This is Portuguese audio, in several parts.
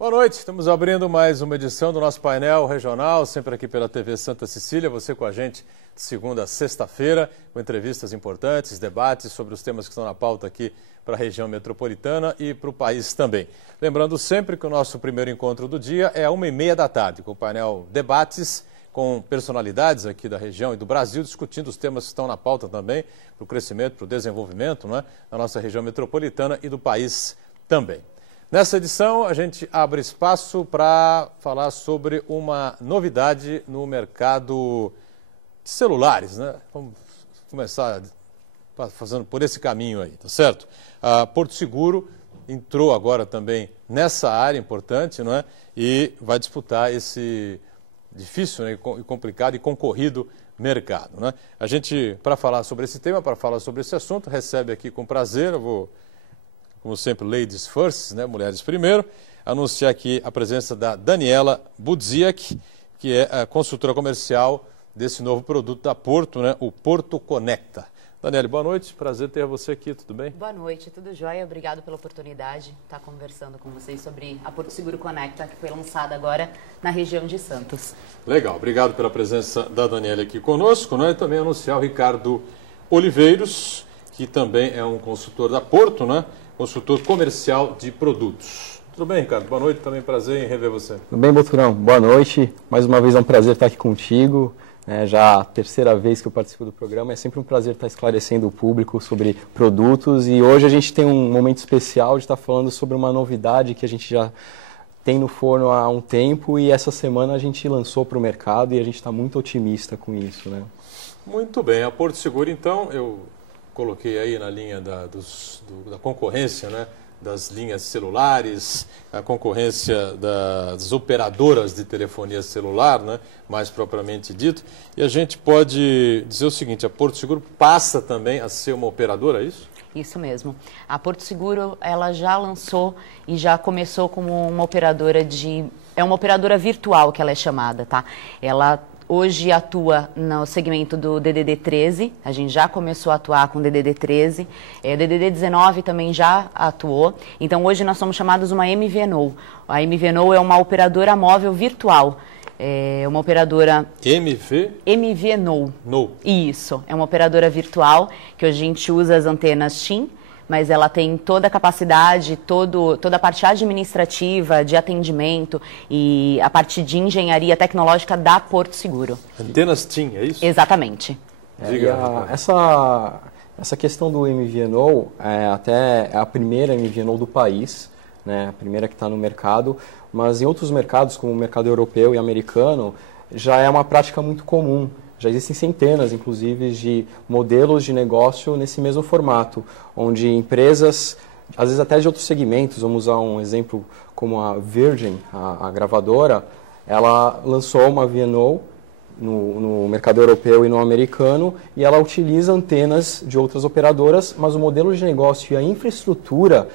Boa noite, estamos abrindo mais uma edição do nosso painel regional, sempre aqui pela TV Santa Cecília, você com a gente de segunda a sexta-feira, com entrevistas importantes, debates sobre os temas que estão na pauta aqui para a região metropolitana e para o país também. Lembrando sempre que o nosso primeiro encontro do dia é às 1h30 da tarde, com o painel Debates, com personalidades aqui da região e do Brasil, discutindo os temas que estão na pauta também, para o crescimento, para o desenvolvimento, não é? Da nossa região metropolitana e do país também. Nessa edição, a gente abre espaço para falar sobre uma novidade no mercado de celulares, né? Vamos começar fazendo por esse caminho aí, tá certo? A Porto Seguro entrou agora também nessa área importante, não é? E vai disputar esse difícil, né, e complicado e concorrido mercado, né? A gente, para falar sobre esse tema, para falar sobre esse assunto, recebe aqui com prazer, eu vou, como sempre, ladies first, né, mulheres primeiro, anunciar aqui a presença da Daniela Budziak, que é a consultora comercial desse novo produto da Porto, né, o Porto Conecta. Daniela, boa noite, prazer ter você aqui, tudo bem? Boa noite, tudo jóia, obrigado pela oportunidade de estar conversando com vocês sobre a Porto Seguro Conecta, que foi lançada agora na região de Santos. Legal, obrigado pela presença da Daniela aqui conosco, né, e também anunciar o Ricardo Oliveiros, que também é um consultor da Porto, né, consultor comercial de produtos. Tudo bem, Ricardo? Boa noite, também prazer em rever você. Tudo bem, Boturão? Boa noite. Mais uma vez é um prazer estar aqui contigo. Já a terceira vez que eu participo do programa, é sempre um prazer estar esclarecendo o público sobre produtos. E hoje a gente tem um momento especial de estar falando sobre uma novidade que a gente já tem no forno há um tempo e essa semana a gente lançou para o mercado e a gente está muito otimista com isso, né? Muito bem. A Porto Seguro, então, eu coloquei aí na linha da concorrência, né, das linhas celulares, a concorrência das operadoras de telefonia celular, né, mais propriamente dito. E a gente pode dizer o seguinte, a Porto Seguro passa também a ser uma operadora, é isso? Isso mesmo. A Porto Seguro, ela já lançou e já começou como uma operadora é uma operadora virtual que ela é chamada, tá? Ela hoje atua no segmento do DDD 13, a gente já começou a atuar com DDD 13, DDD 19 também já atuou, então hoje nós somos chamados uma MVNO. A MVNO é uma operadora móvel virtual, é uma operadora... MVNO. No. Isso, é uma operadora virtual que a gente usa as antenas TIM, mas ela tem toda a capacidade, toda a parte administrativa, de atendimento e a parte de engenharia tecnológica da Porto Seguro. Antenas TIM, é isso? Exatamente. Essa questão do MVNO até é a primeira MVNO do país, né, a primeira que está no mercado, mas em outros mercados, como o mercado europeu e americano, já é uma prática muito comum. Já existem centenas, inclusive, de modelos de negócio nesse mesmo formato, onde empresas, às vezes até de outros segmentos, vamos usar um exemplo como a Virgin, a gravadora, ela lançou uma VNO no mercado europeu e no americano, e ela utiliza antenas de outras operadoras, mas o modelo de negócio e a infraestrutura,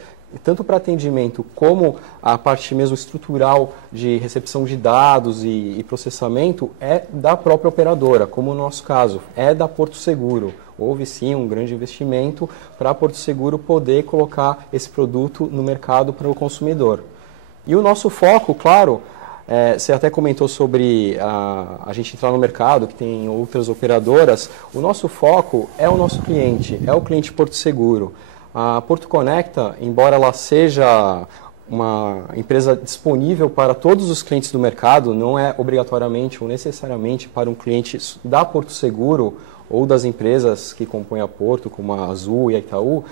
tanto para atendimento como a parte mesmo estrutural de recepção de dados e processamento é da própria operadora, como no nosso caso, é da Porto Seguro. Houve sim um grande investimento para a Porto Seguro poder colocar esse produto no mercado para o consumidor. E o nosso foco, claro, você até comentou sobre a gente entrar no mercado, que tem outras operadoras, o nosso foco é o nosso cliente, é o cliente Porto Seguro. A Porto Conecta, embora ela seja uma empresa disponível para todos os clientes do mercado, não é obrigatoriamente ou necessariamente para um cliente da Porto Seguro ou das empresas que compõem a Porto, como a Azul e a Itaú,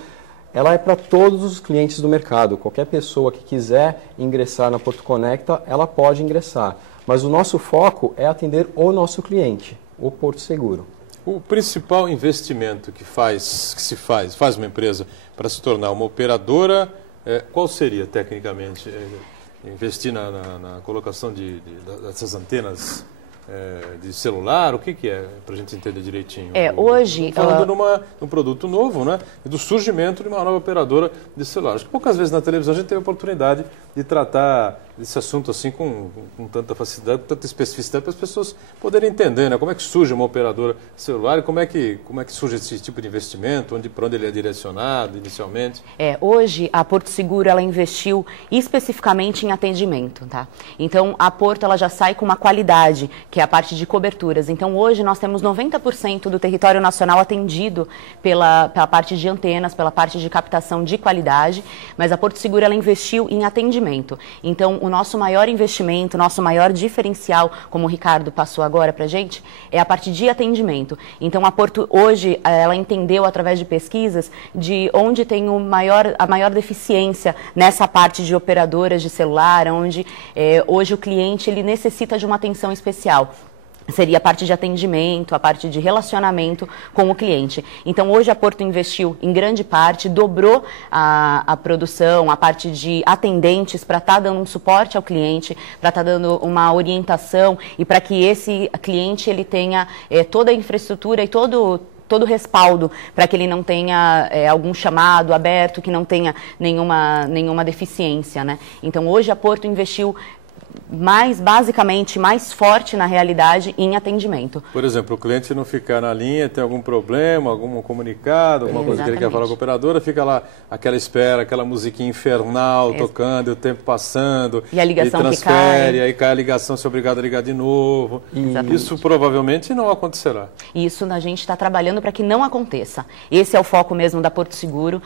ela é para todos os clientes do mercado. Qualquer pessoa que quiser ingressar na Porto Conecta, ela pode ingressar. Mas o nosso foco é atender o nosso cliente, o Porto Seguro. O principal investimento que se faz uma empresa para se tornar uma operadora, qual seria tecnicamente? Investir na colocação dessas antenas de celular? O que é, para a gente entender direitinho? Hoje... Falando num produto novo, né? E do surgimento de uma nova operadora de celular. Acho que poucas vezes na televisão a gente tem a oportunidade de tratar esse assunto assim com tanta facilidade, com tanta especificidade, para as pessoas poderem entender, né? Como é que surge uma operadora celular e como é que surge esse tipo de investimento, para onde ele é direcionado inicialmente? Hoje a Porto Seguro ela investiu especificamente em atendimento, tá? Então a Porto ela já sai com uma qualidade, que é a parte de coberturas. Então hoje nós temos 90% do território nacional atendido pela parte de antenas, pela parte de captação de qualidade, mas a Porto Seguro ela investiu em atendimento. Então o nosso maior investimento, nosso maior diferencial, como o Ricardo passou agora para a gente, é a parte de atendimento. Então a Porto hoje, ela entendeu através de pesquisas de onde tem a maior deficiência nessa parte de operadoras de celular, onde hoje o cliente ele necessita de uma atenção especial. Seria a parte de atendimento, a parte de relacionamento com o cliente. Então, hoje a Porto investiu em grande parte, dobrou a produção, a parte de atendentes para estar dando um suporte ao cliente, para estar dando uma orientação e para que esse cliente ele tenha toda a infraestrutura e todo o respaldo para que ele não tenha algum chamado aberto, que não tenha nenhuma deficiência, né? Então, hoje a Porto investiu basicamente mais forte na realidade em atendimento. Por exemplo, o cliente não ficar na linha, tem algum problema, algum comunicado, alguma coisa que ele quer falar com a operadora, fica lá aquela espera, aquela musiquinha infernal tocando, e o tempo passando, e a ligação transfere, que cai. aí cai a ligação, você é obrigado a ligar de novo. Isso provavelmente não acontecerá. Isso a gente está trabalhando para que não aconteça. Esse é o foco mesmo da Porto Seguro,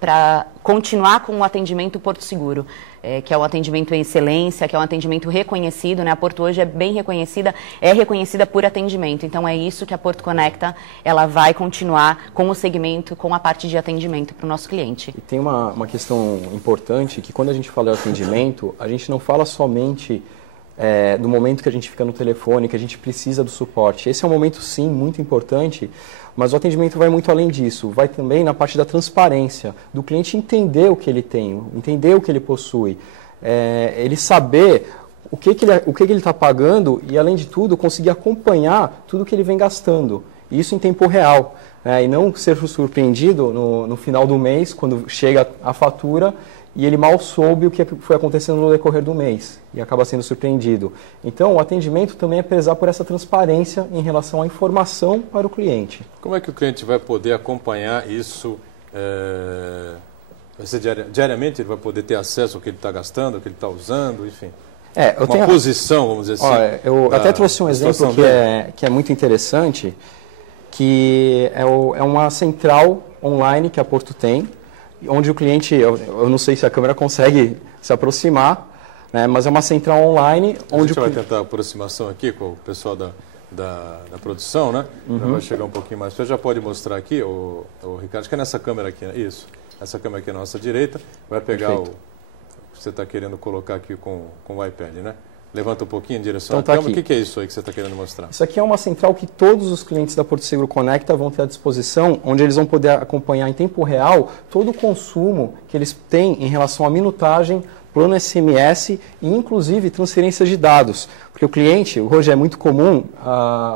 para continuar com o atendimento Porto Seguro, que é um atendimento em excelência, que é um atendimento reconhecido, né? A Porto hoje é bem reconhecida, é reconhecida por atendimento. Então é isso que a Porto Conecta, ela vai continuar com o segmento, com a parte de atendimento para o nosso cliente. E tem uma questão importante, que quando a gente fala de atendimento, a gente não fala somente do momento que a gente fica no telefone, que a gente precisa do suporte. Esse é um momento, sim, muito importante, mas o atendimento vai muito além disso. Vai também na parte da transparência, do cliente entender o que ele tem, entender o que ele possui, ele saber o que ele está pagando e, além de tudo, conseguir acompanhar tudo que ele vem gastando. Isso em tempo real, e não ser surpreendido no final do mês, quando chega a fatura, e ele mal soube o que foi acontecendo no decorrer do mês e acaba sendo surpreendido. Então, o atendimento também é prezar por essa transparência em relação à informação para o cliente. Como é que o cliente vai poder acompanhar isso? Vai ser diariamente ele vai poder ter acesso ao que ele está gastando, ao que ele está usando, enfim? Posição, vamos dizer assim. Eu até trouxe um exemplo que é muito interessante, que é uma central online que a Porto tem, onde o cliente, eu não sei se a câmera consegue se aproximar, né, mas é uma central online onde... A gente vai tentar a aproximação aqui com o pessoal da produção, né? Vai chegar um pouquinho mais. Você já pode mostrar aqui, o Ricardo, acho que é nessa câmera aqui, isso. Essa câmera aqui à nossa direita, vai pegar o que você está querendo colocar aqui com o iPad, né? Levanta um pouquinho em direção à câmera. O que é isso aí que você está querendo mostrar? Isso aqui é uma central que todos os clientes da Porto Seguro Conecta vão ter à disposição, onde eles vão poder acompanhar em tempo real todo o consumo que eles têm em relação à minutagem, plano SMS e, inclusive, transferência de dados. Porque o cliente, hoje é muito comum,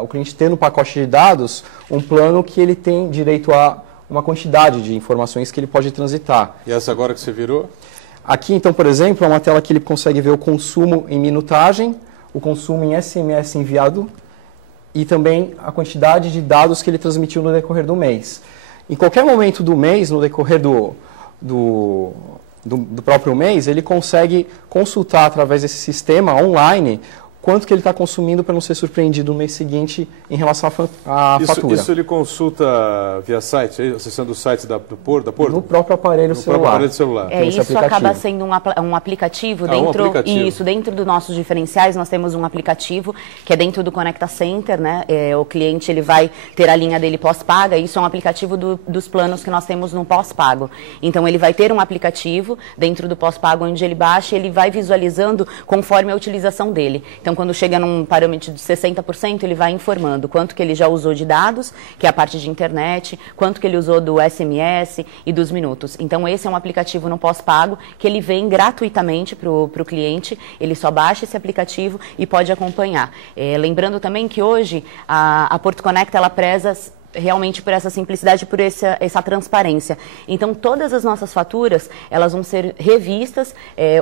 o cliente ter no pacote de dados um plano que ele tem direito a uma quantidade de informações que ele pode transitar. E essa agora que você virou? Aqui, então, por exemplo, é uma tela que ele consegue ver o consumo em minutagem, o consumo em SMS enviado e também a quantidade de dados que ele transmitiu no decorrer do mês. Em qualquer momento do mês, no decorrer do próprio mês, ele consegue consultar através desse sistema online quanto que ele está consumindo para não ser surpreendido no mês seguinte em relação à fatura. Isso ele consulta via site, acessando o site da Porto? No próprio aparelho celular. Isso acaba sendo um aplicativo dentro... Isso, dentro dos nossos diferenciais, nós temos um aplicativo que é dentro do Conecta Center, né? O cliente ele vai ter a linha dele pós-paga, isso é um aplicativo dos planos que nós temos no pós-pago. Então, ele vai ter um aplicativo dentro do pós-pago onde ele baixa e ele vai visualizando conforme a utilização dele. Então, quando chega num parâmetro de 60%, ele vai informando quanto que ele já usou de dados, que é a parte de internet, quanto que ele usou do SMS e dos minutos. Então, esse é um aplicativo no pós-pago que ele vem gratuitamente para o cliente, ele só baixa esse aplicativo e pode acompanhar. Lembrando também que hoje a Porto Conecta, ela preza realmente por essa simplicidade, por essa transparência. Então, todas as nossas faturas, elas vão ser revistas,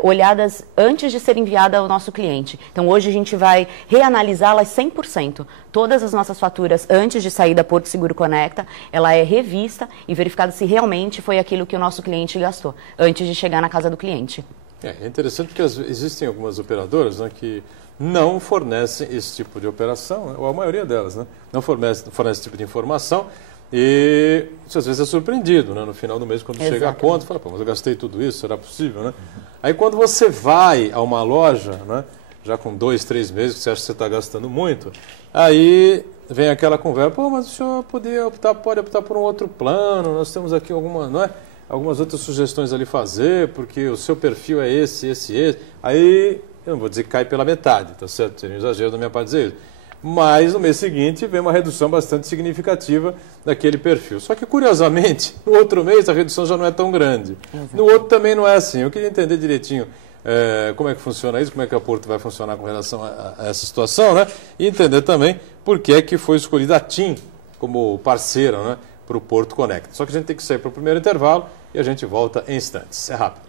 olhadas antes de ser enviada ao nosso cliente. Então, hoje a gente vai reanalisá-las 100%. Todas as nossas faturas, antes de sair da Porto Seguro Conecta, ela é revista e verificada se realmente foi aquilo que o nosso cliente gastou, antes de chegar na casa do cliente. É interessante porque existem algumas operadoras, né, que não fornecem esse tipo de operação, ou a maioria delas, né, não fornece esse tipo de informação e você às vezes é surpreendido, né, no final do mês, quando chega a conta, fala, pô, mas eu gastei tudo isso, será possível, né? Aí quando você vai a uma loja, né, já com 2, 3 meses, que você acha que você está gastando muito, aí vem aquela conversa, pô, mas o senhor pode optar por um outro plano, nós temos aqui algumas outras sugestões ali fazer, porque o seu perfil é esse. Aí, eu não vou dizer que cai pela metade, tá certo? Seria um exagero da minha parte dizer isso. Mas no mês seguinte vem uma redução bastante significativa daquele perfil. Só que, curiosamente, no outro mês a redução já não é tão grande. No outro também não é assim. Eu queria entender direitinho como é que funciona isso, como é que a Porto vai funcionar com relação a essa situação, né? E entender também por que é que foi escolhida a TIM como parceira, né, para o Porto Conecta. Só que a gente tem que sair para o primeiro intervalo e a gente volta em instantes. É rápido.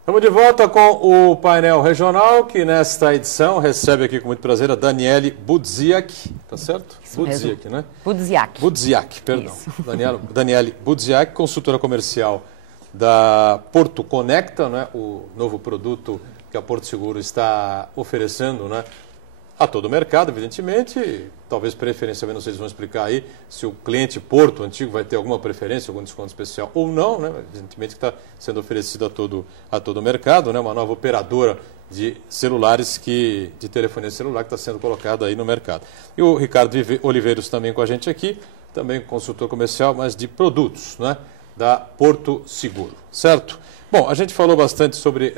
Estamos de volta com o painel regional, que nesta edição recebe aqui com muito prazer a Daniele Budziak, tá certo? Budziak, né? Budziak, perdão. Daniele Budziak, consultora comercial da Porto Conecta, né? O novo produto que a Porto Seguro está oferecendo, né, a todo o mercado, evidentemente, talvez preferencialmente, não sei se vão explicar aí, se o cliente Porto antigo vai ter alguma preferência, algum desconto especial ou não, né? Evidentemente que está sendo oferecido a todo o mercado, né? Uma nova operadora de celulares, de telefonia celular que está sendo colocada aí no mercado. E o Ricardo Oliveiros também com a gente aqui, também consultor comercial, mas de produtos, né, da Porto Seguro, certo? Bom, a gente falou bastante sobre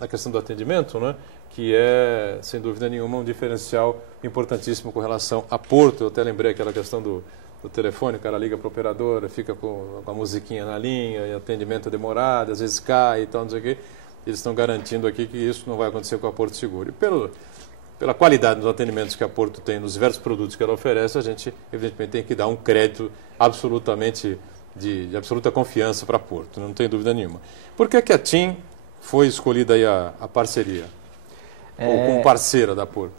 a questão do atendimento, né, que é, sem dúvida nenhuma, um diferencial importantíssimo com relação a Porto. Eu até lembrei aquela questão do telefone, o cara liga para a operadora, fica com a musiquinha na linha, e atendimento é demorado, às vezes cai e tal, não sei o quê. Eles estão garantindo aqui que isso não vai acontecer com a Porto Seguro. E pela qualidade dos atendimentos que a Porto tem nos diversos produtos que ela oferece, a gente, evidentemente, tem que dar um crédito absolutamente de absoluta confiança para a Porto, não tem dúvida nenhuma. Por que a TIM foi escolhida aí a parceria? Ou como parceira da Porto?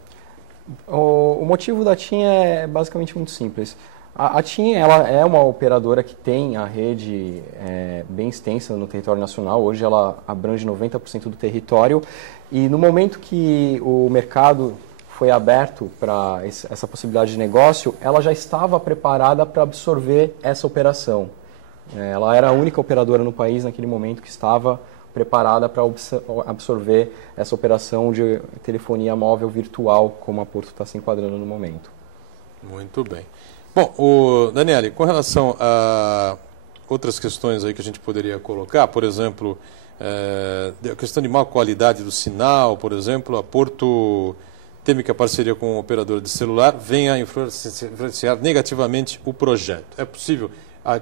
O motivo da TIM é basicamente muito simples. A TIM ela é uma operadora que tem a rede bem extensa no território nacional. Hoje ela abrange 90% do território. E no momento que o mercado foi aberto para essa possibilidade de negócio, ela já estava preparada para absorver essa operação. Ela era a única operadora no país naquele momento que estava preparada para absorver essa operação de telefonia móvel virtual, como a Porto está se enquadrando no momento. Muito bem. Bom, Daniele, com relação a outras questões aí que a gente poderia colocar, por exemplo, a questão de má qualidade do sinal, por exemplo, a Porto teme que a parceria com o operador de celular venha a influenciar negativamente o projeto. É possível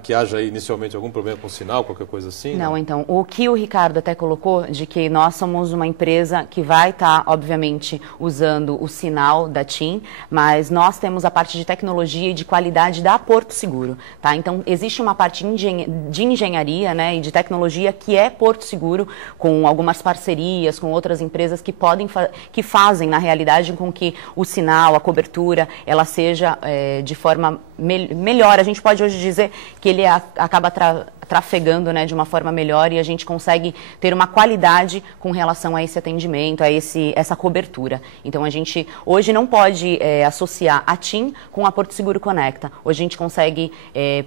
que haja aí inicialmente algum problema com o sinal, qualquer coisa assim? Não, então, o que o Ricardo até colocou, de que nós somos uma empresa que vai estar, obviamente, usando o sinal da TIM, mas nós temos a parte de tecnologia e de qualidade da Porto Seguro, tá? Então, existe uma parte de engenharia, né, e de tecnologia que é Porto Seguro, com algumas parcerias, com outras empresas que fazem, na realidade, com que o sinal, a cobertura, ela seja de forma melhor. A gente pode hoje dizer que ele acaba trafegando, né, de uma forma melhor, e a gente consegue ter uma qualidade com relação a esse atendimento, a essa cobertura. Então, a gente hoje não pode associar a TIM com a Porto Seguro Conecta. Hoje a gente consegue,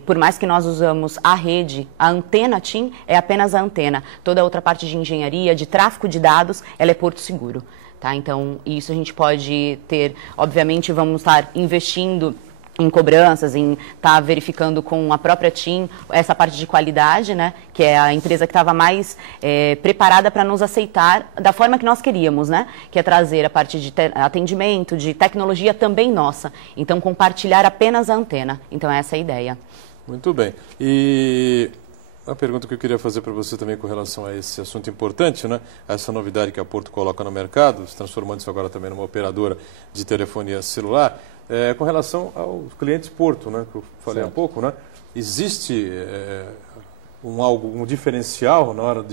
por mais que nós usamos a rede, a antena TIM é apenas a antena. Toda a outra parte de engenharia, de tráfego de dados, ela é Porto Seguro. Tá? Então, isso a gente pode ter, obviamente, vamos estar investindo em cobranças, em estar verificando com a própria TIM essa parte de qualidade, né, que é a empresa que estava mais preparada para nos aceitar da forma que nós queríamos, né, que é trazer a parte de atendimento, de tecnologia também nossa. Então, compartilhar apenas a antena. Então, essa é a ideia. Muito bem. E uma pergunta que eu queria fazer para você também com relação a esse assunto importante, né? Essa novidade que a Porto coloca no mercado, se transformando isso agora também numa operadora de telefonia celular. Com relação aos clientes Porto, né, que eu falei há pouco, né, existe um diferencial na hora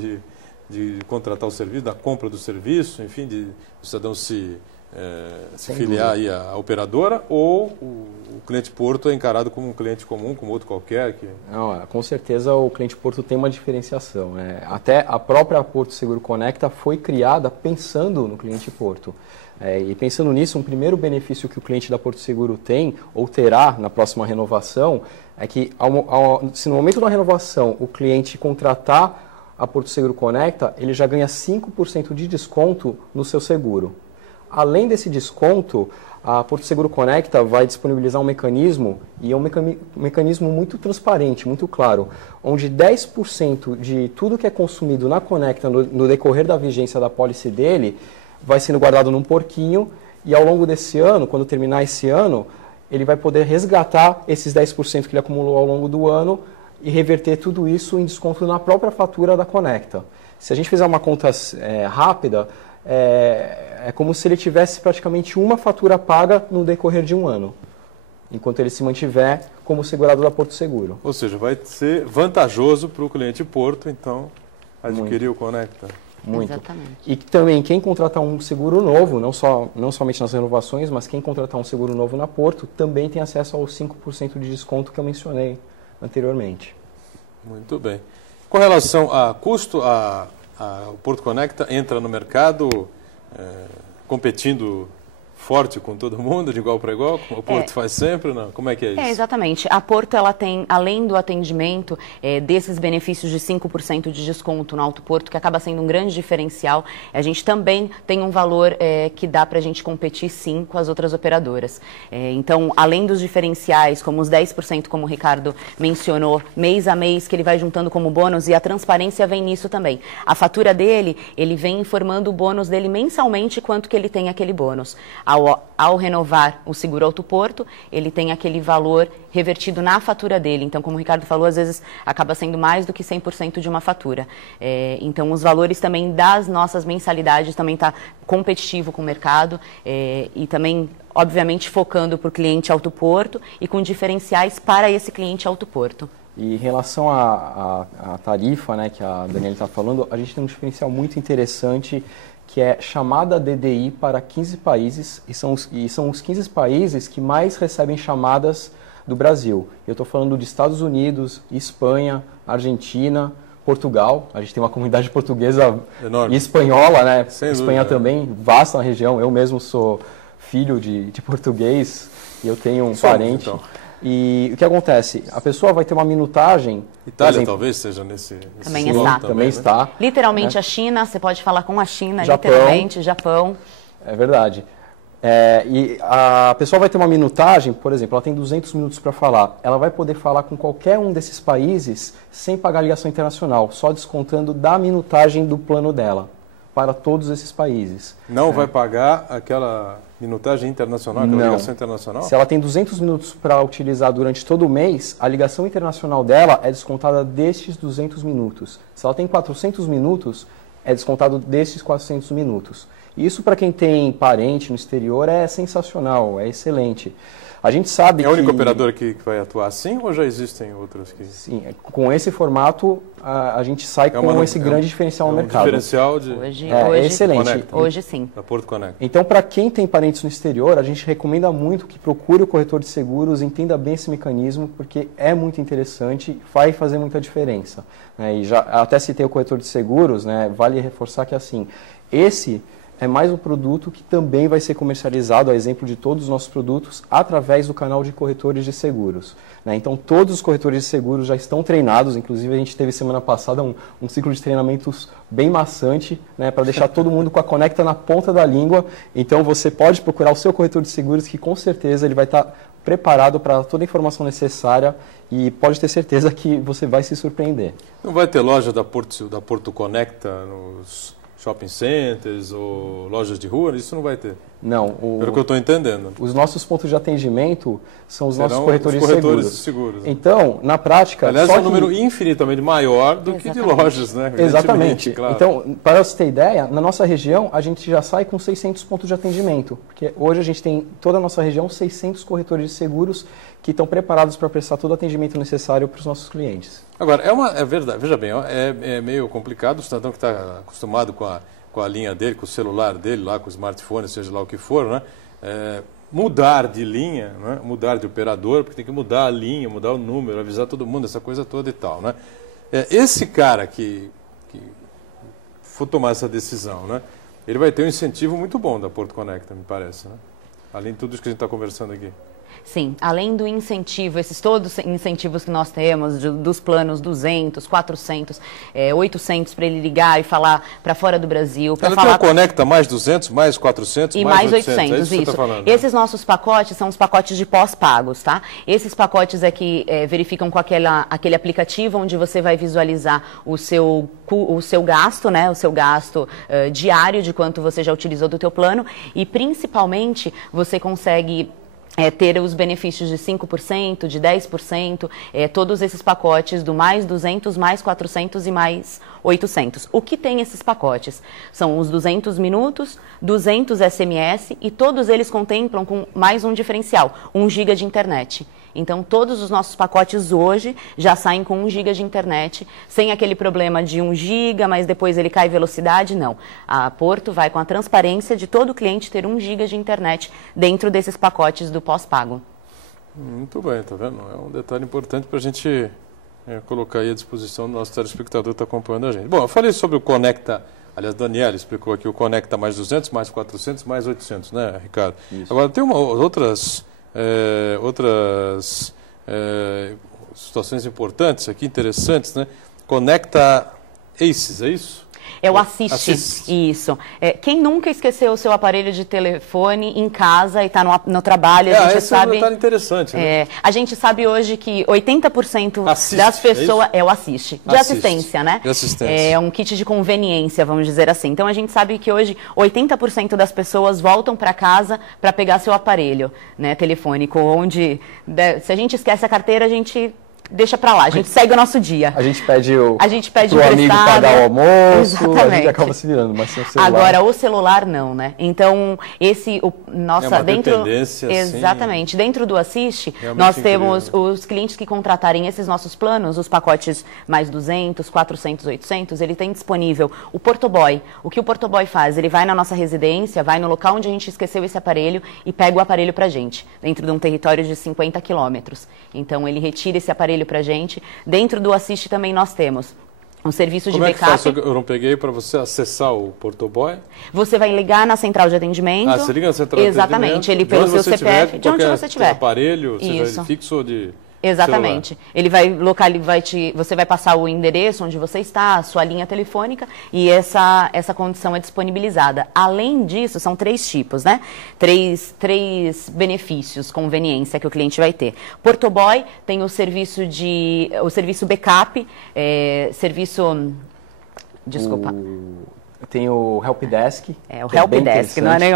de contratar o serviço, da compra do serviço, enfim, de o cidadão se filiar aí à operadora, ou o cliente Porto é encarado como um cliente comum, como outro qualquer? Não, com certeza o cliente Porto tem uma diferenciação. Até a própria Porto Seguro Conecta foi criada pensando no cliente Porto. E pensando nisso, um primeiro benefício que o cliente da Porto Seguro tem, ou terá na próxima renovação, é que se no momento da renovação o cliente contratar a Porto Seguro Conecta, ele já ganha 5% de desconto no seu seguro. Além desse desconto, a Porto Seguro Conecta vai disponibilizar um mecanismo, e é um mecanismo muito transparente, muito claro, onde 10% de tudo que é consumido na Conecta no decorrer da vigência da pólice dele vai sendo guardado num porquinho, e ao longo desse ano, quando terminar esse ano, ele vai poder resgatar esses 10% que ele acumulou ao longo do ano e reverter tudo isso em desconto na própria fatura da Conecta. Se a gente fizer uma conta rápida, é como se ele tivesse praticamente uma fatura paga no decorrer de um ano, enquanto ele se mantiver como segurado da Porto Seguro. Ou seja, vai ser vantajoso para o cliente Porto, então, adquirir o Conecta. Muito. Exatamente. E também quem contratar um seguro novo, não somente nas renovações, mas quem contratar um seguro novo na Porto, também tem acesso aos 5% de desconto que eu mencionei anteriormente. Muito bem. Com relação a custo, o Porto Conecta entra no mercado competindo forte com todo mundo, de igual para igual, como o Porto faz sempre, não? Como é que é isso? Exatamente. A Porto, ela tem, além do atendimento, desses benefícios de 5% de desconto no Auto Porto, que acaba sendo um grande diferencial, a gente também tem um valor que dá para a gente competir, sim, com as outras operadoras. Então, além dos diferenciais, como os 10%, como o Ricardo mencionou, mês a mês, que ele vai juntando como bônus, e a transparência vem nisso também. A fatura dele, ele vem informando o bônus dele mensalmente, quanto que ele tem aquele bônus. Ao renovar o seguro Auto Porto, ele tem aquele valor revertido na fatura dele. Então, como o Ricardo falou, às vezes acaba sendo mais do que 100% de uma fatura. Então, os valores também das nossas mensalidades também está competitivo com o mercado e também, obviamente, focando para o cliente Auto Porto e com diferenciais para esse cliente Auto Porto. E em relação à tarifa, né, que a Daniela está falando, a gente tem um diferencial muito interessante, que é chamada DDI para 15 países, e são os 15 países que mais recebem chamadas do Brasil. Eu estou falando de Estados Unidos, Espanha, Argentina, Portugal. A gente tem uma comunidade portuguesa enorme. E espanhola, né? Espanha também, vasta na região. Eu mesmo sou filho de português e eu tenho um parente. Então. E o que acontece? A pessoa vai ter uma minutagem... Itália exemplo, talvez seja nesse também está. Também está. Literalmente a China, você pode falar com a China, Japão, literalmente, Japão. É verdade. E a pessoa vai ter uma minutagem, por exemplo, ela tem 200 minutos para falar. Ela vai poder falar com qualquer um desses países sem pagar ligação internacional, só descontando da minutagem do plano dela, para todos esses países. Não vai pagar aquela minutagem internacional, aquela ligação internacional? Se ela tem 200 minutos para utilizar durante todo o mês, a ligação internacional dela é descontada destes 200 minutos. Se ela tem 400 minutos, é descontado destes 400 minutos. Isso, para quem tem parente no exterior, é sensacional, é excelente. A gente sabe que... É a única operadora que vai atuar assim ou já existem outras que... Sim, com esse formato a gente sai com esse grande diferencial no mercado. Diferencial de... Hoje, é excelente. Conecta, hoje sim. Da Porto Conecta. Então, para quem tem parentes no exterior, a gente recomenda muito que procure o corretor de seguros, entenda bem esse mecanismo, porque é muito interessante, vai fazer muita diferença. E já até citei o corretor de seguros, né, vale reforçar que assim, esse é mais um produto que também vai ser comercializado, a exemplo de todos os nossos produtos, através do canal de corretores de seguros. Então, todos os corretores de seguros já estão treinados, inclusive a gente teve semana passada um ciclo de treinamentos bem maçante, para deixar todo mundo com a Conecta na ponta da língua. Então, você pode procurar o seu corretor de seguros, que com certeza ele vai estar preparado para toda a informação necessária e pode ter certeza que você vai se surpreender. Não vai ter loja da Porto Conecta nos shopping centers ou lojas de rua? Isso não vai ter? Não. Pelo que eu estou entendendo. Os nossos pontos de atendimento são os Serão nossos corretores, os corretores de seguros. Então, na prática... Aliás, é um número infinitamente maior do que de lojas, né? Exatamente. Claro. Então, para você ter ideia, na nossa região, a gente já sai com 600 pontos de atendimento. Porque hoje a gente tem, toda a nossa região, 600 corretores de seguros que estão preparados para prestar todo o atendimento necessário para os nossos clientes. Agora, é verdade, veja bem, é meio complicado, o cidadão que está acostumado com a linha dele, com o celular dele, lá com o smartphone, seja lá o que for, né? Mudar de linha, né? Mudar de operador, porque tem que mudar a linha, mudar o número, avisar todo mundo, essa coisa toda e tal, né? Esse cara que for tomar essa decisão, né? Ele vai ter um incentivo muito bom da Porto Conecta, me parece, né? Além de tudo isso que a gente está conversando aqui. Sim, além do incentivo, esses todos os incentivos que nós temos, dos planos 200, 400, 800 para ele ligar e falar para fora do Brasil. Ela falar tem Conecta mais 200, mais 400, e mais 800, é isso. Que você tá falando, né? Esses nossos pacotes são os pacotes de pós-pagos, tá? Esses pacotes é que verificam com aquele aplicativo onde você vai visualizar o seu gasto, né? O seu gasto diário de quanto você já utilizou do teu plano e principalmente você consegue ter os benefícios de 5%, de 10%, todos esses pacotes do mais 200, mais 400 e mais 800. O que tem esses pacotes? São os 200 minutos, 200 SMS e todos eles contemplam com mais um diferencial, 1 GB de internet. Então, todos os nossos pacotes hoje já saem com 1 GB de internet, sem aquele problema de 1 GB, mas depois ele cai velocidade, não. A Porto vai com a transparência de todo cliente ter 1 GB de internet dentro desses pacotes do pós-pago. Muito bem, tá vendo? É um detalhe importante para a gente colocar aí à disposição do nosso telespectador que está acompanhando a gente. Bom, eu falei sobre o Conecta, aliás, Daniela explicou aqui o Conecta mais 200, mais 400, mais 800, né, Ricardo? Isso. Agora, tem outras situações importantes aqui, interessantes, né? Conecta Aces, é isso? É o Assist. Isso. Quem nunca esqueceu o seu aparelho de telefone em casa e está no trabalho, a gente sabe... É um detalhe interessante, né? A gente sabe hoje que 80% das pessoas... É o Assist. De assistência, né? De assistência. É um kit de conveniência, vamos dizer assim. Então, a gente sabe que hoje 80% das pessoas voltam para casa para pegar seu aparelho, né, telefônico, onde... Se a gente esquece a carteira, a gente... deixa pra lá, a gente segue o nosso dia. A gente pede o amigo pagar o almoço, exatamente. A gente acaba se virando, mas sem o celular... Agora, o celular não, né? Então, exatamente. Assim, dentro do Assist, nós temos os clientes que contratarem esses nossos planos, os pacotes mais 200, 400, 800, ele tem disponível o Portoboy. O que o Portoboy faz? Ele vai na nossa residência, vai no local onde a gente esqueceu esse aparelho e pega o aparelho pra gente, dentro de um território de 50 quilômetros. Então, ele retira esse aparelho para a gente. Dentro do Assist também nós temos um serviço de backup. Como é que faz? Eu não peguei para você acessar o Portoboy? Você vai ligar na central de atendimento. Você liga na central de atendimento? Exatamente. Ele pelo seu CPF, de onde você estiver. Aparelho, seja fixo ou de... Exatamente. celular. Ele vai você vai passar o endereço onde você está, a sua linha telefônica e essa condição é disponibilizada. Além disso, são 3 tipos, né? Três benefícios, conveniência que o cliente vai ter. Portoboy tem o serviço backup, Desculpa. Tem o Helpdesk. O Helpdesk, não é nem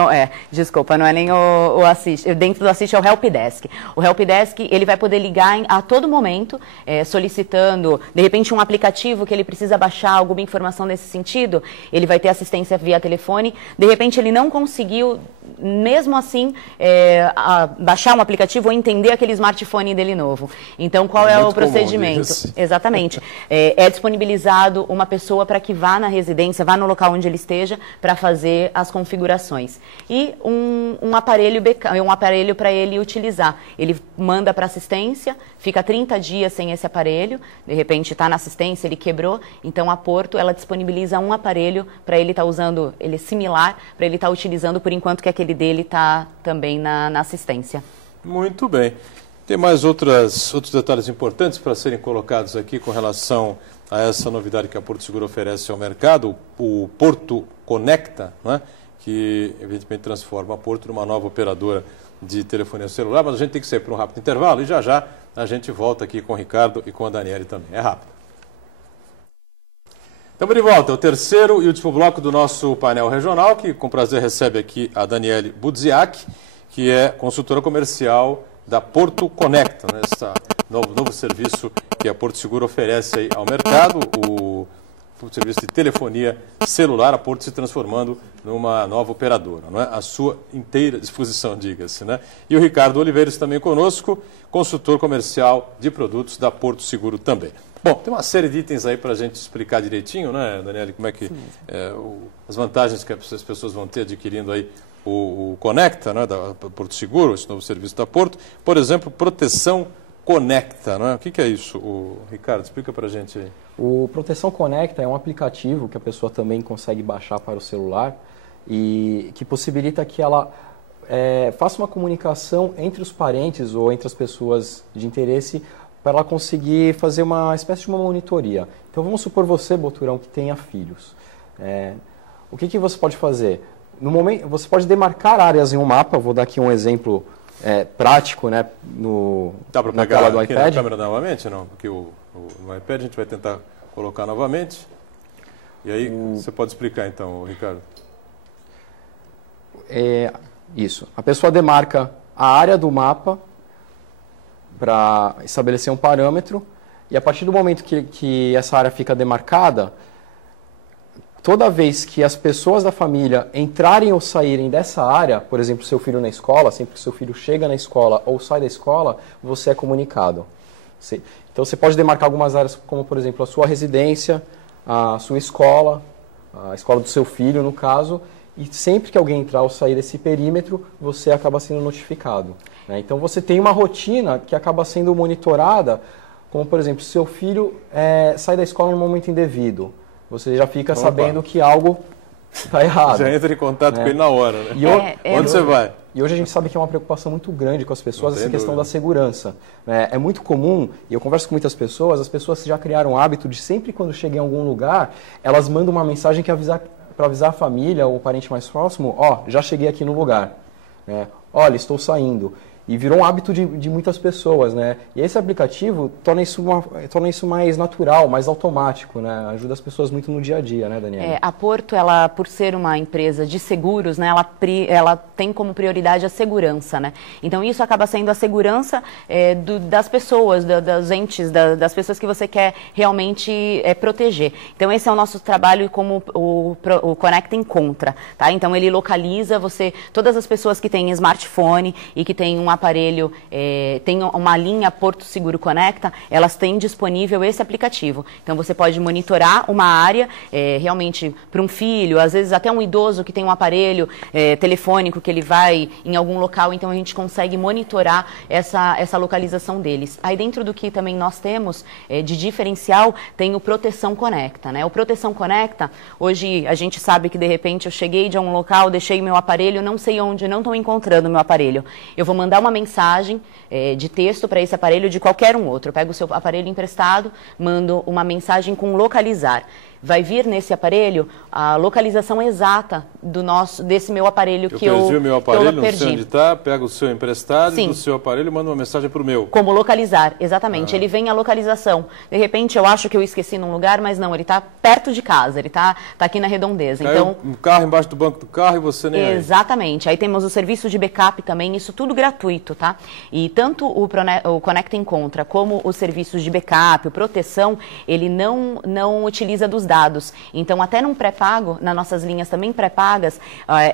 desculpa, não é nem o Assist. Dentro do Assist é o Helpdesk. O Helpdesk, ele vai poder ligar a todo momento, solicitando, de repente, um aplicativo que ele precisa baixar alguma informação nesse sentido, ele vai ter assistência via telefone. De repente, ele não conseguiu, mesmo assim, baixar um aplicativo ou entender aquele smartphone dele novo. Então, qual é o procedimento? Exatamente. É disponibilizado uma pessoa para que vá na residência, vá no local onde ele esteja para fazer as configurações. E um aparelho para ele utilizar. Ele manda para assistência, fica 30 dias sem esse aparelho, de repente está na assistência, ele quebrou, então a Porto ela disponibiliza um aparelho para ele estar usando, ele é similar, para ele estar utilizando por enquanto que aquele dele está também na assistência. Muito bem. Tem mais outros detalhes importantes para serem colocados aqui com relação a essa novidade que a Porto Seguro oferece ao mercado, o Porto Conecta, né, que evidentemente transforma a Porto numa nova operadora de telefonia celular, mas a gente tem que sair para um rápido intervalo e já a gente volta aqui com o Ricardo e com a Daniele também. É rápido. Estamos de volta, o terceiro e último bloco do nosso painel regional, que com prazer recebe aqui a Daniele Budziak, que é consultora comercial da Porto Conecta, né? Esse novo serviço que a Porto Seguro oferece aí ao mercado, o serviço de telefonia celular, a Porto se transformando numa nova operadora, não é? À sua inteira disposição, diga-se, né? E o Ricardo Oliveiros também conosco, consultor comercial de produtos da Porto Seguro também. Bom, tem uma série de itens aí para a gente explicar direitinho, né, Daniele, como é que as vantagens que as pessoas vão ter adquirindo aí o Conecta, né, da Porto Seguro, esse novo serviço da Porto. Por exemplo, proteção Conecta, né? O que é isso, Ricardo? Explica para a gente aí. O Proteção Conecta é um aplicativo que a pessoa também consegue baixar para o celular e que possibilita que ela faça uma comunicação entre os parentes ou entre as pessoas de interesse para ela conseguir fazer uma espécie de uma monitoria. Então vamos supor você, Boturão, que tenha filhos. O que você pode fazer? No momento, você pode demarcar áreas em um mapa, vou dar aqui um exemplo prático, né, Dá para na pegar tela do aqui iPad. na câmera novamente? Não, porque no iPad a gente vai tentar colocar novamente. E aí você pode explicar então, Ricardo. Isso. A pessoa demarca a área do mapa para estabelecer um parâmetro e a partir do momento que essa área fica demarcada, toda vez que as pessoas da família entrarem ou saírem dessa área, por exemplo, seu filho na escola, sempre que seu filho chega na escola ou sai da escola, você é comunicado. Então você pode demarcar algumas áreas como, por exemplo, a sua residência, a sua escola, a escola do seu filho, no caso, e sempre que alguém entrar ou sair desse perímetro, você acaba sendo notificado, né? Então você tem uma rotina que acaba sendo monitorada, como, por exemplo, se seu filho sai da escola no momento indevido, você já fica sabendo que algo está errado. Já entra em contato com ele na hora, né? Onde você vai? E hoje a gente sabe que é uma preocupação muito grande com as pessoas, essa questão da segurança. É muito comum, e eu converso com muitas pessoas, as pessoas já criaram o hábito de sempre quando chegam em algum lugar, elas mandam uma mensagem para avisar a família ou o parente mais próximo, já cheguei aqui no lugar, né? Olha, estou saindo. E virou um hábito de muitas pessoas, né? E esse aplicativo torna isso mais natural, mais automático, né? Ajuda as pessoas muito no dia a dia, né, Daniela? A Porto, ela, por ser uma empresa de seguros, né, ela tem como prioridade a segurança, né? Então isso acaba sendo a segurança das pessoas, dos entes, das pessoas que você quer realmente proteger. Então esse é o nosso trabalho como o Conecta Encontra, tá? Então ele localiza todas as pessoas que têm smartphone e que têm um aparelho, tem uma linha Porto Seguro Conecta, elas têm disponível esse aplicativo. Então você pode monitorar uma área, realmente para um filho, às vezes até um idoso que tem um aparelho telefônico que ele vai em algum local, então a gente consegue monitorar essa localização deles. Aí dentro do que também nós temos de diferencial, tem o Proteção Conecta, né? O Proteção Conecta, hoje a gente sabe que de repente eu cheguei de um local, deixei meu aparelho, não sei onde, não estou encontrando meu aparelho. Eu vou mandar uma mensagem de texto para esse aparelho de qualquer um outro. Eu pego o seu aparelho emprestado, mando uma mensagem com localizar. Vai vir nesse aparelho a localização exata desse meu aparelho que eu perdi. Eu perdi o meu aparelho, não sei onde está, pego o seu emprestado e do seu aparelho mando uma mensagem para o meu. Como localizar, exatamente. Ele vem a localização. De repente eu acho que eu esqueci num lugar, mas não, ele está perto de casa, ele está aqui na redondeza. Caiu então, um carro embaixo do banco do carro e você nem exatamente. Aí temos o serviço de backup também, isso tudo gratuito, tá? E tanto o Conecta Encontra como os serviços de backup, proteção, ele não utiliza dos dados. Então, até num pré-pago, nas nossas linhas também pré-pagas,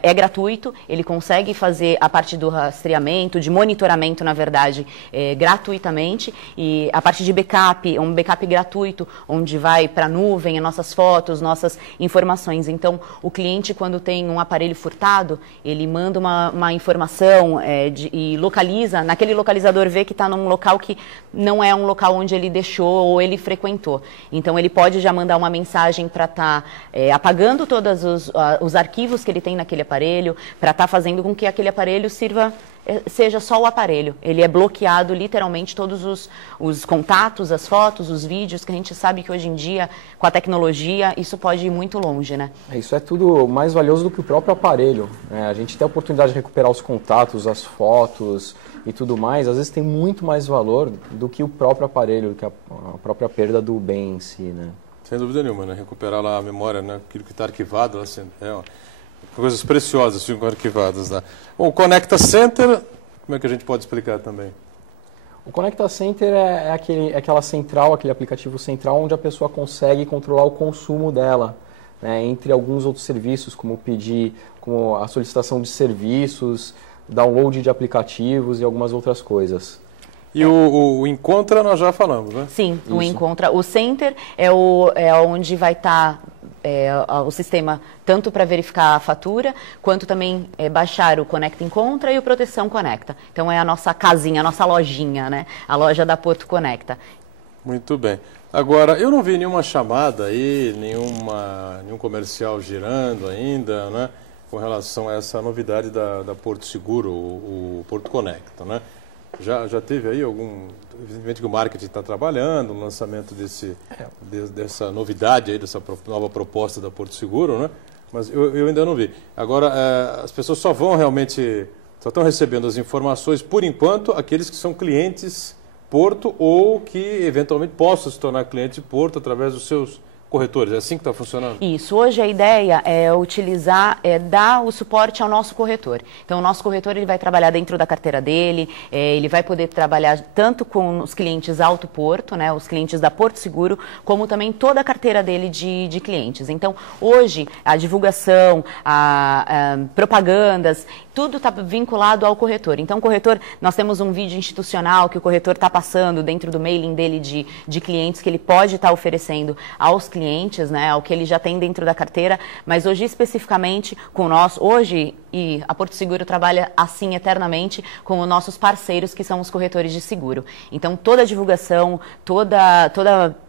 é gratuito, ele consegue fazer a parte do rastreamento, de monitoramento, na verdade, gratuitamente, e a parte de backup, um backup gratuito, onde vai para a nuvem as nossas fotos, nossas informações. Então, o cliente, quando tem um aparelho furtado, ele manda uma informação e localiza, naquele localizador vê que está num local que não é um local onde ele deixou ou ele frequentou. Então, ele pode já mandar uma mensagem para estar apagando todos os arquivos que ele tem naquele aparelho, para estar fazendo com que aquele aparelho seja só o aparelho. Ele é bloqueado literalmente todos os contatos, as fotos, os vídeos, que a gente sabe que hoje em dia, com a tecnologia, isso pode ir muito longe, né? Isso é tudo mais valioso do que o próprio aparelho, né? A gente tem a oportunidade de recuperar os contatos, as fotos e tudo mais, às vezes tem muito mais valor do que o próprio aparelho, do que a própria perda do bem em si, né? Sem dúvida nenhuma, né? Recuperar lá a memória, né? Aquilo que está arquivado, assim, coisas preciosas ficam arquivadas lá. Bom, o Conecta Center, como é que a gente pode explicar também? O Conecta Center é aquela central, aquele aplicativo central onde a pessoa consegue controlar o consumo dela, né, entre alguns outros serviços, como a solicitação de serviços, download de aplicativos e algumas outras coisas. E o Encontra nós já falamos, né? Sim, Isso. o Encontra. O Center é onde vai estar o sistema tanto para verificar a fatura, quanto também baixar o Conecta Encontra e o Proteção Conecta. Então é a nossa casinha, a nossa lojinha, né? A loja da Porto Conecta. Muito bem. Agora, eu não vi nenhuma chamada aí, nenhum comercial girando ainda, né? Com relação a essa novidade da Porto Seguro, o Porto Conecta, né? Já teve aí evidentemente que o marketing está trabalhando, o lançamento dessa novidade aí, dessa nova proposta da Porto Seguro, né? Mas eu ainda não vi. Agora, as pessoas só estão recebendo as informações, por enquanto, aqueles que são clientes Porto ou que eventualmente possam se tornar cliente Porto através dos seus corretores. É assim que está funcionando? Isso. Hoje a ideia é dar o suporte ao nosso corretor. Então, o nosso corretor ele vai trabalhar dentro da carteira dele, ele vai poder trabalhar tanto com os clientes Auto Porto, né, os clientes da Porto Seguro, como também toda a carteira dele de clientes. Então, hoje, a divulgação, propagandas, tudo está vinculado ao corretor. Então, o corretor, nós temos um vídeo institucional que o corretor está passando dentro do mailing dele de clientes que ele pode estar oferecendo aos clientes, né, ao que ele já tem dentro da carteira, mas hoje especificamente com nós, e a Porto Seguro trabalha assim eternamente com os nossos parceiros que são os corretores de seguro. Então, toda a divulgação, toda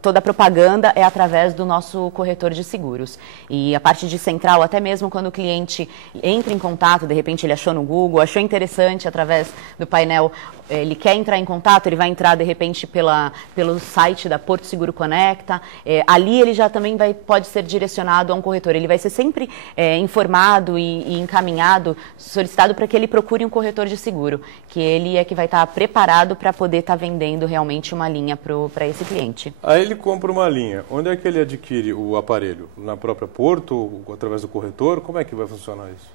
a propaganda é através do nosso corretor de seguros. E a parte de central, até mesmo quando o cliente entra em contato, de repente ele achou no Google, achou interessante através do painel, ele quer entrar em contato, ele vai entrar de repente pelo site da Porto Seguro Conecta, ali ele já também pode ser direcionado a um corretor, ele vai ser sempre informado e encaminhado, solicitado para que ele procure um corretor de seguro, que ele é que vai estar preparado para poder estar vendendo realmente uma linha para esse cliente. Aí ele compra uma linha, onde é que ele adquire o aparelho? Na própria Porto, através do corretor? Como é que vai funcionar isso?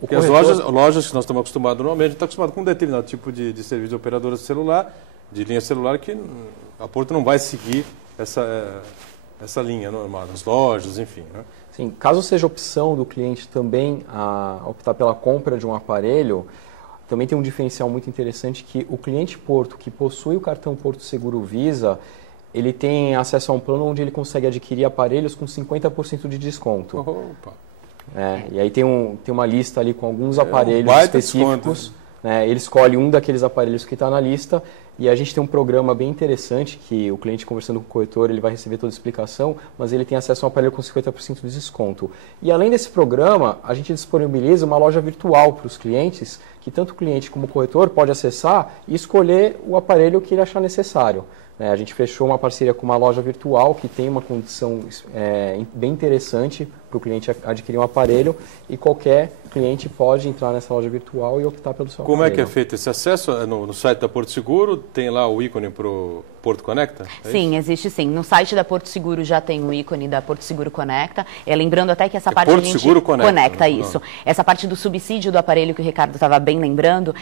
Porque corretor... as lojas que nós estamos acostumados normalmente, a gente está acostumado com um determinado tipo de serviço de operadora de celular, de linha celular, que a Porto não vai seguir essa linha normal, nas lojas, enfim, né? Sim, caso seja opção do cliente também optar pela compra de um aparelho, também tem um diferencial muito interessante que o cliente Porto que possui o cartão Porto Seguro Visa, ele tem acesso a um plano onde ele consegue adquirir aparelhos com 50% de desconto. Opa! E aí tem uma lista ali com alguns aparelhos específicos, né? Ele escolhe um daqueles aparelhos que está na lista e a gente tem um programa bem interessante que o cliente conversando com o corretor, ele vai receber toda a explicação, mas ele tem acesso a um aparelho com 50% de desconto. E além desse programa, a gente disponibiliza uma loja virtual para os clientes, que tanto o cliente como o corretor pode acessar e escolher o aparelho que ele achar necessário. A gente fechou uma parceria com uma loja virtual que tem uma condição bem interessante para o cliente adquirir um aparelho e qualquer cliente pode entrar nessa loja virtual e optar pelo seu aparelho. Como é que é feito esse acesso? No site da Porto Seguro tem lá o ícone para o Porto Conecta? Sim, existe sim. No site da Porto Seguro já tem o ícone da Porto Seguro Conecta. Lembrando até que essa parte Porto a gente Seguro Conecta, isso. Essa parte do subsídio do aparelho que o Ricardo estava bem lembrando,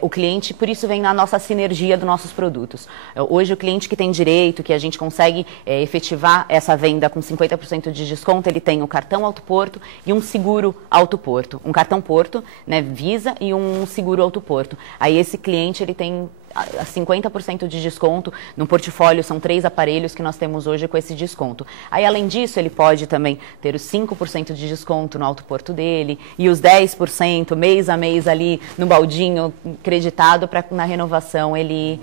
o cliente, por isso vem na nossa sinergia dos nossos produtos. Hoje o cliente que tem direito, que a gente consegue efetivar essa venda com 50% de desconto, ele tem o cartão Auto Porto e um seguro Auto Porto. Um cartão Porto, né, Visa e um seguro Auto Porto. Aí esse cliente ele tem 50% de desconto no portfólio, são 3 aparelhos que nós temos hoje com esse desconto. Aí, além disso, ele pode também ter os 5% de desconto no Auto Porto dele e os 10% mês a mês ali no baldinho creditado para na renovação ele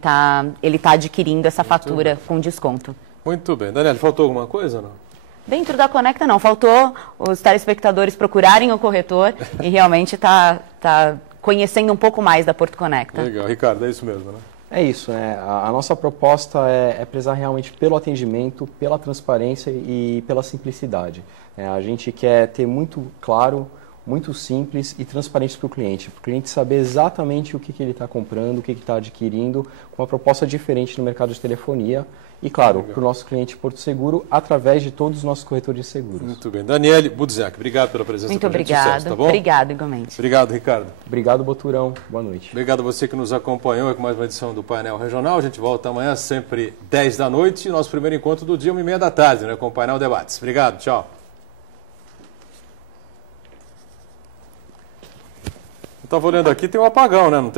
tá adquirindo essa fatura com desconto. Muito bem. Daniela, faltou alguma coisa ou não? Dentro da Conecta não, faltou os telespectadores procurarem o corretor e realmente tá conhecendo um pouco mais da Porto Conecta. Legal. Ricardo, é isso mesmo, né? É isso, né? A nossa proposta é prezar realmente pelo atendimento, pela transparência e pela simplicidade. A gente quer ter muito claro muito simples e transparentes para o cliente saber exatamente o que ele está comprando, o que ele está adquirindo, com uma proposta diferente no mercado de telefonia e, claro, para o nosso cliente Porto Seguro, através de todos os nossos corretores de seguros. Muito bem. Daniele Budziak, obrigado pela presença. Muito obrigado. Sucesso, tá bom? Obrigado, igualmente. Obrigado, Ricardo. Obrigado, Boturão. Boa noite. Obrigado a você que nos acompanhou com mais uma edição do Painel Regional. A gente volta amanhã, sempre 10 da noite, e nosso primeiro encontro do dia, 1h30 da tarde, né, com o Painel Debates. Obrigado, tchau. Estava olhando aqui, tem um apagão, né? Não tem...